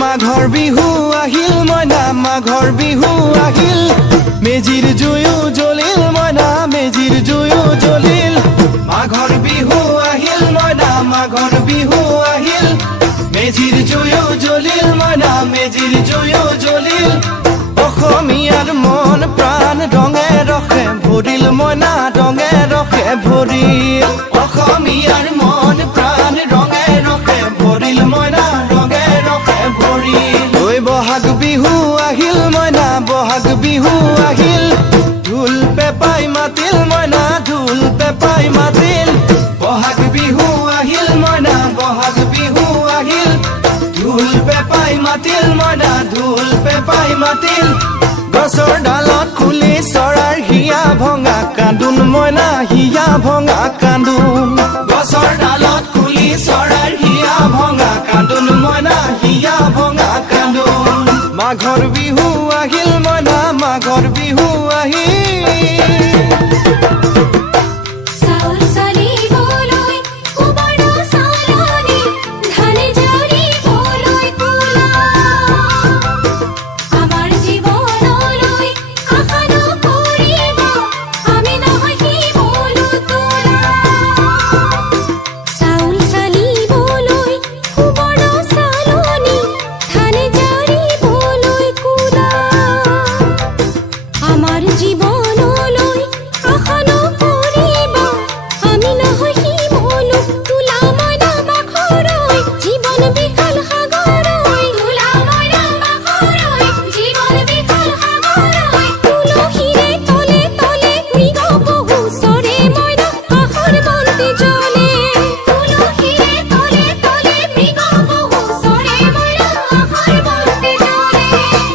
মাঘৰ বিহু আহিল মইনা মাঘৰ বিহু আহিল মেজিৰ জুয়ো জ্বলিল মইনা মেজিৰ জুয়ো জ্বলিল মাঘৰ বিহু আহিল মইনা মাঘৰ বিহু আহিল মেজিৰ জুয়ো জ্বলিল মইনা মেজিৰ জুয়ো জ্বলিল অসমীয়াৰ মন প্ৰাণ ৰঙে ৰখে ভৰিল মইনা ৰঙে ৰখে ভৰিল অসমীয়াৰ মন প্ৰাণ ৰঙে ৰখে ভৰিল মইনা ৰঙে ৰখে ভৰিল ঐ বহাগ বিহু আহিল মইনা বহাগ বিহু আহিল ঢোল পেপাই মাতিল মইনা ঢোল পেপাই মাতিল বহাগ বিহু আহিল মইনা বহাগ বিহু আহিল ঢোল পেপাই মাতিল মইনা ঢোল পেপাই মাতিল গছৰ ডালত খুলি চৰাৰ হিয়া ভঙা কান্দোন মইনা হিয়া ভঙা কান্দোন গছৰ ডালত খুলি চৰাৰ হিয়া ভঙা কান্দোন মইনা হিয়া ভঙা কান্দোন মাঘৰ বিহু আহিল মইনা মাঘৰ বিহু আহিল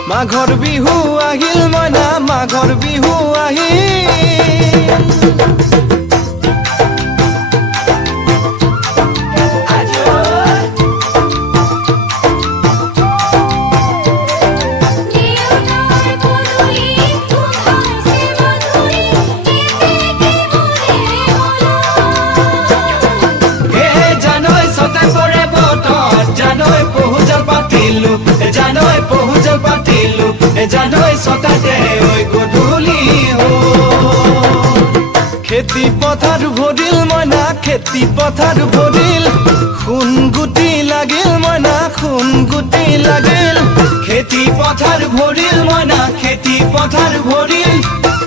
মাঘৰ বিহু আহিল মইনা মাঘৰ বিহু আহিল জানৈ সতাতে ওই গধূলি খেতি পথাৰ ভৰিল মইনা খেতি পথাৰ ভৰিল খুন গুটি লাগিল মইনা খুন গুটি লাগিল খেতি পথাৰ ভৰিল মইনা খেতি পথাৰ ভৰিল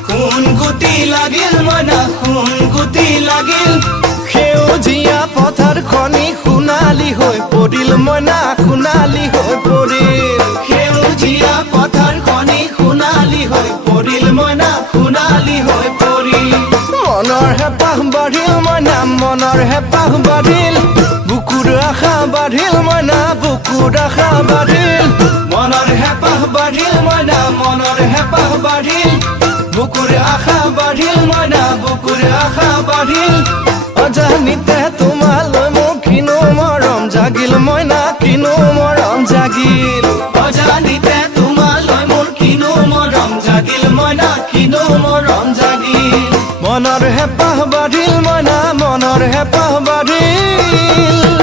খুন গুটি লাগিল মইনা খুন গুটি লাগিল সেউজীয়া পথাৰ খনি সোণালী হৈ পৰিল মইনা সোণালী হৈ পৰিল সেউজীয়া পথাৰ খনি সোণালী হৈ পৰিল মইনা সোণালী হৈ পৰিল মনৰ হেঁপাহ বাঢ়িল মইনা মনৰ হেঁপাহ বাঢ়িল বুকুৰ আশা বাঢ়িল মইনা বুকুৰ আশা বাঢ়িল মনৰ হেঁপাহ বাঢ়িল মইনা মনৰ হেঁপাহ বাঢ়িল বুকুৰ আশা বাঢ়িল মইনা বুকুৰ আশা বাঢ়িল অজানিতে তোমালৈ মোৰ কিনো মৰম জাগিল মইনা কিনো মৰম জাগিল অজানিতে তোমালৈ মোৰ কিনো মৰম জাগিল মইনা কিনো মৰম জাগিল মনৰ হেঁপাহ বাঢ়িল মইনা মনৰ হেঁপাহ বাঢ়িল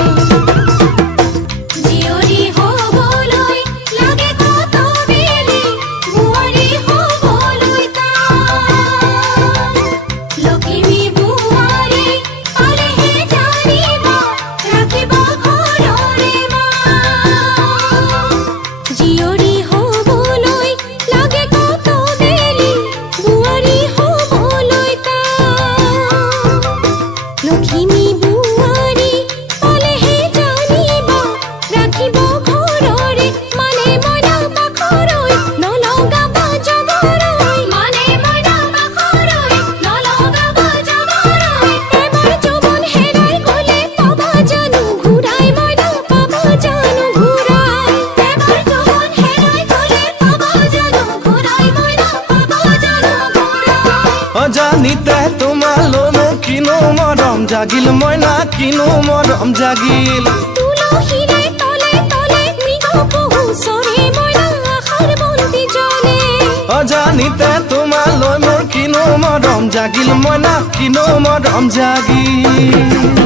অজানিতে তোমালৈ মোৰ কিনো মৰম জাগিল মইনা কিনো মৰম জাগিল তুলসীৰে তলে তলে মৃগ পহু চৰে মইনা আশাৰ বন্তি জ্বলে অজানিতে তোমালৈ মোৰ কিনো মৰম জাগিল মইনা কিনো মৰম জাগিল